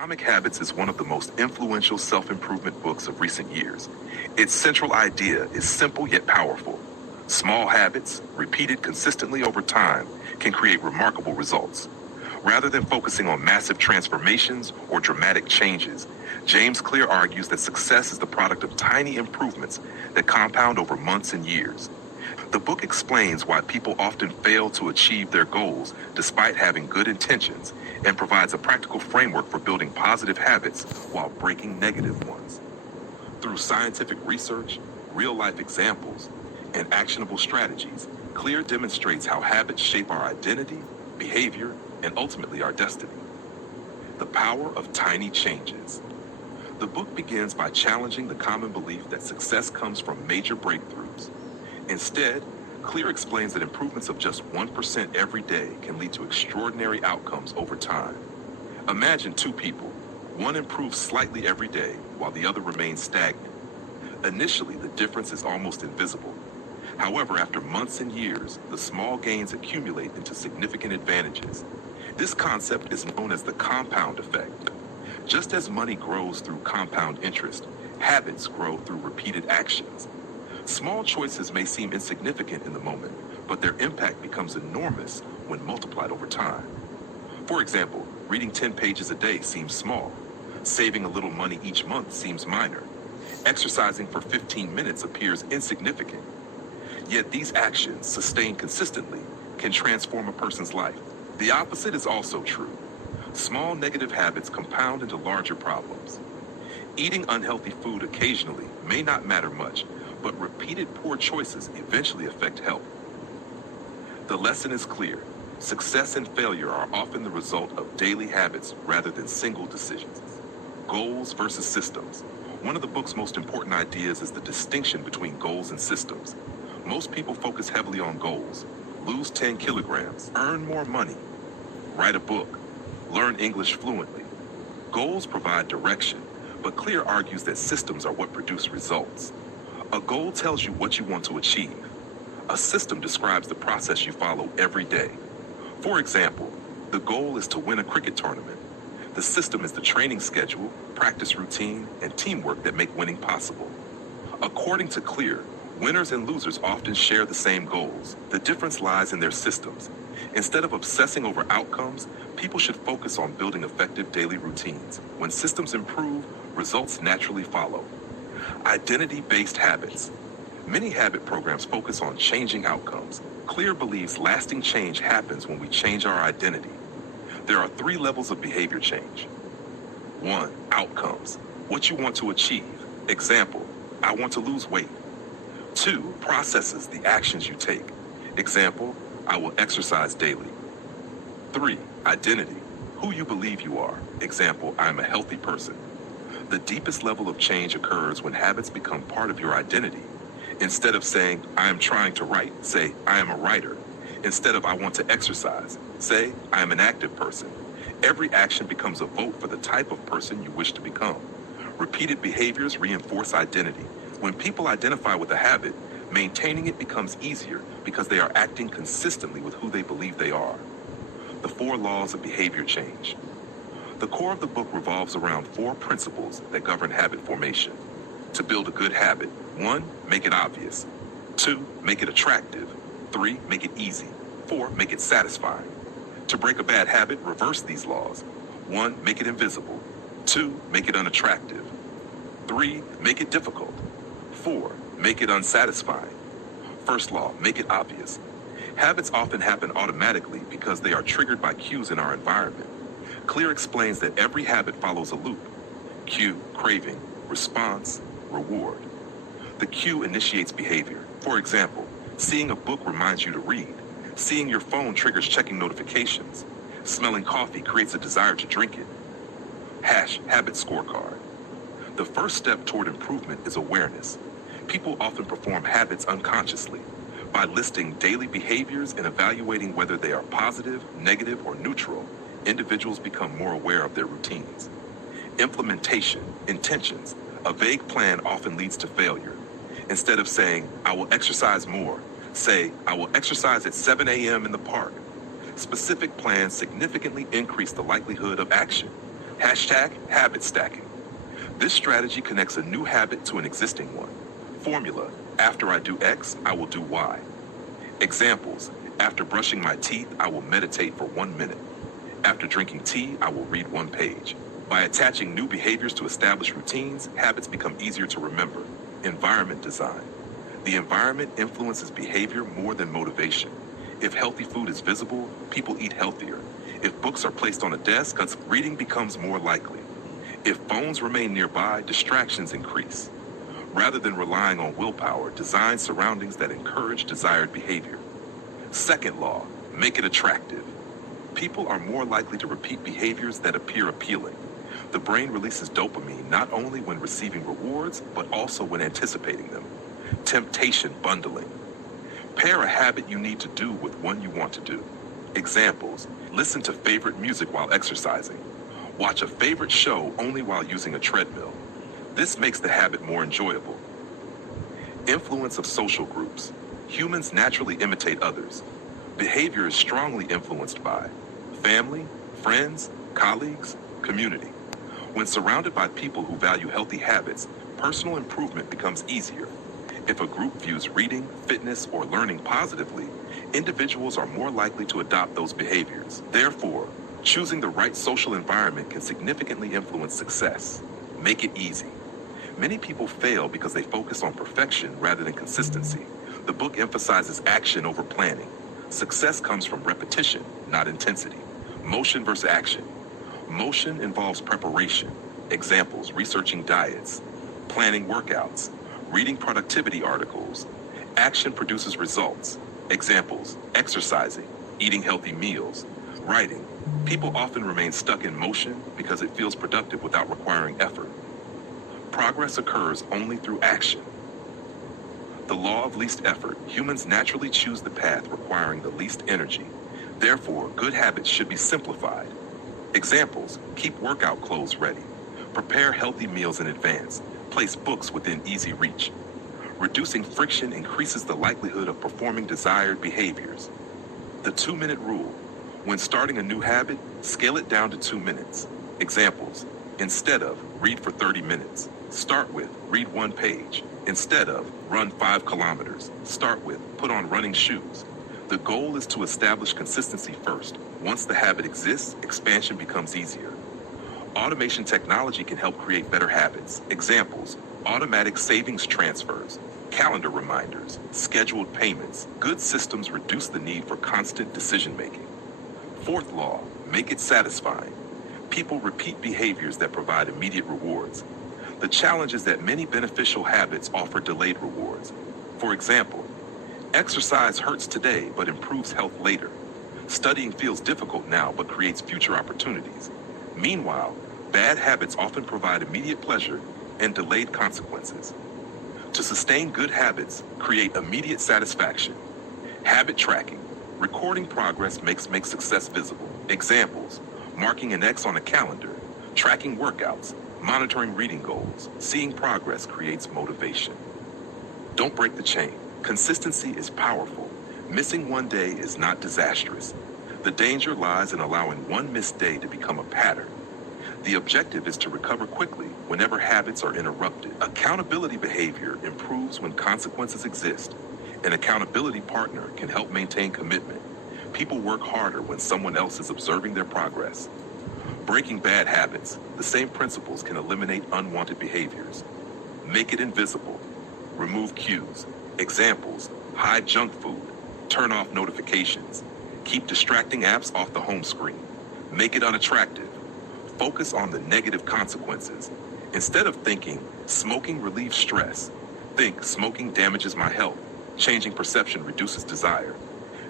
Atomic Habits is one of the most influential self-improvement books of recent years. Its central idea is simple yet powerful. Small habits, repeated consistently over time, can create remarkable results. Rather than focusing on massive transformations or dramatic changes, James Clear argues that success is the product of tiny improvements that compound over months and years. The book explains why people often fail to achieve their goals despite having good intentions and provides a practical framework for building positive habits while breaking negative ones. Through scientific research, real-life examples, and actionable strategies, Clear demonstrates how habits shape our identity, behavior, and ultimately our destiny. The power of tiny changes. The book begins by challenging the common belief that success comes from major breakthroughs. Instead, Clear explains that improvements of just 1% every day can lead to extraordinary outcomes over time. Imagine two people. One improves slightly every day while the other remains stagnant. Initially, the difference is almost invisible. However, after months and years, the small gains accumulate into significant advantages. This concept is known as the compound effect. Just as money grows through compound interest, habits grow through repeated actions. Small choices may seem insignificant in the moment, but their impact becomes enormous when multiplied over time. For example, reading 10 pages a day seems small. Saving a little money each month seems minor. Exercising for 15 minutes appears insignificant. Yet these actions, sustained consistently, can transform a person's life. The opposite is also true. Small negative habits compound into larger problems. Eating unhealthy food occasionally may not matter much, but repeated poor choices eventually affect health. The lesson is clear. Success and failure are often the result of daily habits rather than single decisions. Goals versus systems. One of the book's most important ideas is the distinction between goals and systems. Most people focus heavily on goals. Lose 10 kilograms, earn more money, write a book, learn English fluently. Goals provide direction, but Clear argues that systems are what produce results. A goal tells you what you want to achieve. A system describes the process you follow every day. For example, the goal is to win a cricket tournament. The system is the training schedule, practice routine, and teamwork that make winning possible. According to Clear, winners and losers often share the same goals. The difference lies in their systems. Instead of obsessing over outcomes, people should focus on building effective daily routines. When systems improve, results naturally follow. Identity-based habits. Many habit programs focus on changing outcomes. Clear believes lasting change happens when we change our identity. There are 3 levels of behavior change. 1. Outcomes. What you want to achieve. Example, I want to lose weight. 2. Processes, the actions you take. Example, I will exercise daily. 3. Identity, who you believe you are. Example, I am a healthy person. The deepest level of change occurs when habits become part of your identity. Instead of saying, I am trying to write, say, I am a writer. Instead of I want to exercise, say, I am an active person. Every action becomes a vote for the type of person you wish to become. Repeated behaviors reinforce identity. When people identify with a habit, maintaining it becomes easier because they are acting consistently with who they believe they are. The 4 laws of behavior change. The core of the book revolves around 4 principles that govern habit formation. To build a good habit, 1, make it obvious. 2, make it attractive. 3, make it easy. 4, make it satisfying. To break a bad habit, reverse these laws. 1, make it invisible. 2, make it unattractive. 3, make it difficult. 4, make it unsatisfying. First law, make it obvious. Habits often happen automatically because they are triggered by cues in our environment. Clear explains that every habit follows a loop. Cue, craving, response, reward. The cue initiates behavior. For example, seeing a book reminds you to read. Seeing your phone triggers checking notifications. Smelling coffee creates a desire to drink it. Habit scorecard. The first step toward improvement is awareness. People often perform habits unconsciously. By listing daily behaviors and evaluating whether they are positive, negative, or neutral, individuals become more aware of their routines. Implementation, intentions. A vague plan often leads to failure. Instead of saying, I will exercise more, say, I will exercise at 7 a.m. in the park. Specific plans significantly increase the likelihood of action. Hashtag habit stacking. This strategy connects a new habit to an existing one. Formula: after I do X, I will do Y. Examples: after brushing my teeth, I will meditate for 1 minute. After drinking tea, I will read 1 page. By attaching new behaviors to established routines, habits become easier to remember. Environment design. The environment influences behavior more than motivation. If healthy food is visible, people eat healthier. If books are placed on a desk, reading becomes more likely. If phones remain nearby, distractions increase. Rather than relying on willpower, design surroundings that encourage desired behavior. Second law: make it attractive. People are more likely to repeat behaviors that appear appealing. The brain releases dopamine not only when receiving rewards, but also when anticipating them. Temptation bundling. Pair a habit you need to do with one you want to do. Examples: listen to favorite music while exercising. Watch a favorite show only while using a treadmill. This makes the habit more enjoyable. Influence of social groups. Humans naturally imitate others. Behavior is strongly influenced by family, friends, colleagues, community. When surrounded by people who value healthy habits, personal improvement becomes easier. If a group views reading, fitness, or learning positively, individuals are more likely to adopt those behaviors. Therefore, choosing the right social environment can significantly influence success. Make it easy. Many people fail because they focus on perfection rather than consistency. The book emphasizes action over planning. Success comes from repetition, not intensity. Motion versus action. Motion involves preparation. Examples: researching diets, planning workouts, reading productivity articles. Action produces results. Examples: exercising, eating healthy meals, writing. People often remain stuck in motion because it feels productive without requiring effort. Progress occurs only through action. The law of least effort. Humans naturally choose the path requiring the least energy. Therefore, good habits should be simplified. Examples: keep workout clothes ready. Prepare healthy meals in advance. Place books within easy reach. Reducing friction increases the likelihood of performing desired behaviors. The 2-minute rule. When starting a new habit, scale it down to 2 minutes. Examples: instead of read for 30 minutes, start with read 1 page. Instead of run 5 kilometers, start with put on running shoes. The goal is to establish consistency first. Once the habit exists, expansion becomes easier. Automation technology can help create better habits. Examples: automatic savings transfers, calendar reminders, scheduled payments. Good systems reduce the need for constant decision-making. Fourth law: make it satisfying. People repeat behaviors that provide immediate rewards. The challenge is that many beneficial habits offer delayed rewards. For example, exercise hurts today but improves health later. Studying feels difficult now but creates future opportunities. Meanwhile, bad habits often provide immediate pleasure and delayed consequences. To sustain good habits, create immediate satisfaction. Habit tracking. Recording progress makes success visible. Examples: marking an X on a calendar, tracking workouts, monitoring reading goals. Seeing progress creates motivation. Don't break the chain. Consistency is powerful. Missing one day is not disastrous. The danger lies in allowing one missed day to become a pattern. The objective is to recover quickly whenever habits are interrupted. Accountability behavior improves when consequences exist. An accountability partner can help maintain commitment. People work harder when someone else is observing their progress. Breaking bad habits. The same principles can eliminate unwanted behaviors. Make it invisible. Remove cues. Examples: hide junk food, turn off notifications, keep distracting apps off the home screen. Make it unattractive. Focus on the negative consequences. Instead of thinking, smoking relieves stress, think, smoking damages my health. Changing perception reduces desire.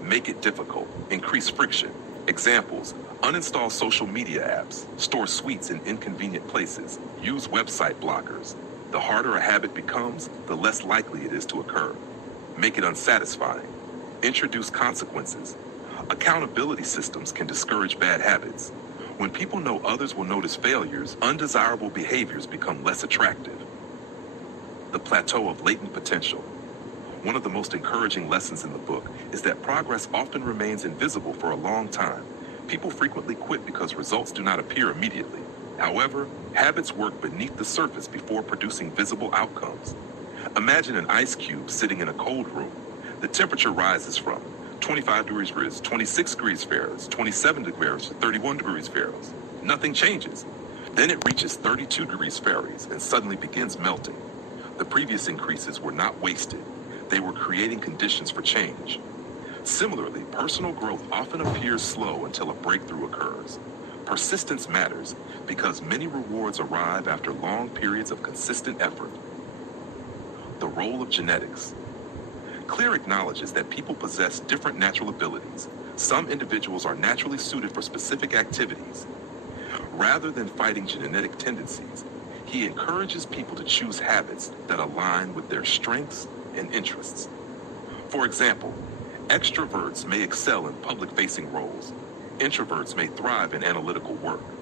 Make it difficult. Increase friction. Examples: uninstall social media apps, store sweets in inconvenient places, use website blockers. The harder a habit becomes, the less likely it is to occur. Make it unsatisfying. Introduce consequences. Accountability systems can discourage bad habits. When people know others will notice failures, undesirable behaviors become less attractive. The plateau of latent potential. One of the most encouraging lessons in the book is that progress often remains invisible for a long time. People frequently quit because results do not appear immediately. However, habits work beneath the surface before producing visible outcomes. Imagine an ice cube sitting in a cold room. The temperature rises from 25 degrees Fahrenheit, 26 degrees Fahrenheit, 27 degrees, 31 degrees Fahrenheit. Nothing changes. Then it reaches 32 degrees Fahrenheit and suddenly begins melting. The previous increases were not wasted. They were creating conditions for change. Similarly, personal growth often appears slow until a breakthrough occurs. Persistence matters because many rewards arrive after long periods of consistent effort. The role of genetics. Clear acknowledges that people possess different natural abilities. Some individuals are naturally suited for specific activities. Rather than fighting genetic tendencies, he encourages people to choose habits that align with their strengths and interests. For example, extroverts may excel in public-facing roles. Introverts may thrive in analytical work.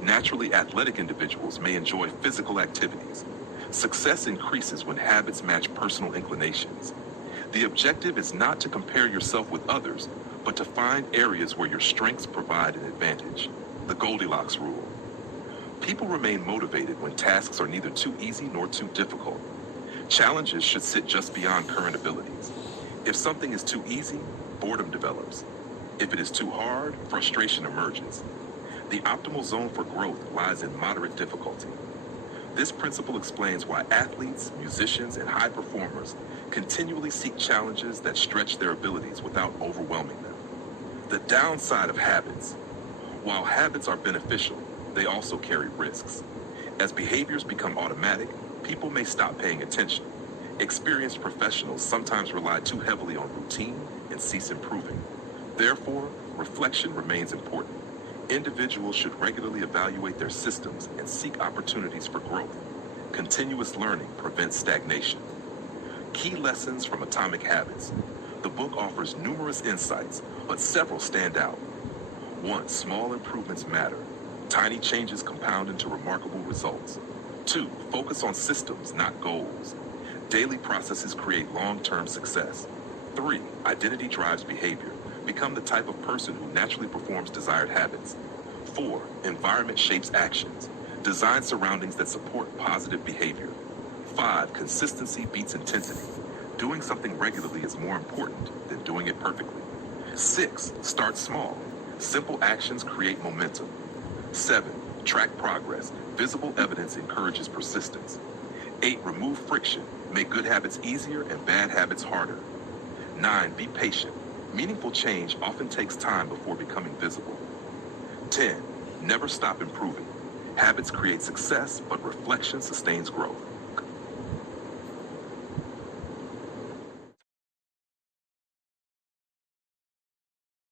Naturally athletic individuals may enjoy physical activities. Success increases when habits match personal inclinations. The objective is not to compare yourself with others, but to find areas where your strengths provide an advantage. The Goldilocks rule. People remain motivated when tasks are neither too easy nor too difficult. Challenges should sit just beyond current abilities. If something is too easy, boredom develops. If it is too hard, frustration emerges. The optimal zone for growth lies in moderate difficulty. This principle explains why athletes, musicians, and high performers continually seek challenges that stretch their abilities without overwhelming them. The downside of habits. While habits are beneficial, they also carry risks. As behaviors become automatic, people may stop paying attention. Experienced professionals sometimes rely too heavily on routine and cease improving. Therefore, reflection remains important. Individuals should regularly evaluate their systems and seek opportunities for growth. Continuous learning prevents stagnation. Key lessons from Atomic Habits. The book offers numerous insights, but several stand out. 1. Small improvements matter. Tiny changes compound into remarkable results. 2. Focus on systems, not goals. Daily processes create long-term success. 3. Identity drives behavior. Become the type of person who naturally performs desired habits. 4. Environment shapes actions. Design surroundings that support positive behavior. 5. Consistency beats intensity. Doing something regularly is more important than doing it perfectly. 6. Start small. Simple actions create momentum. 7. Track progress. Visible evidence encourages persistence. 8. Remove friction. Make good habits easier and bad habits harder. 9. Be patient. Meaningful change often takes time before becoming visible. 10. Never stop improving. Habits create success, but reflection sustains growth.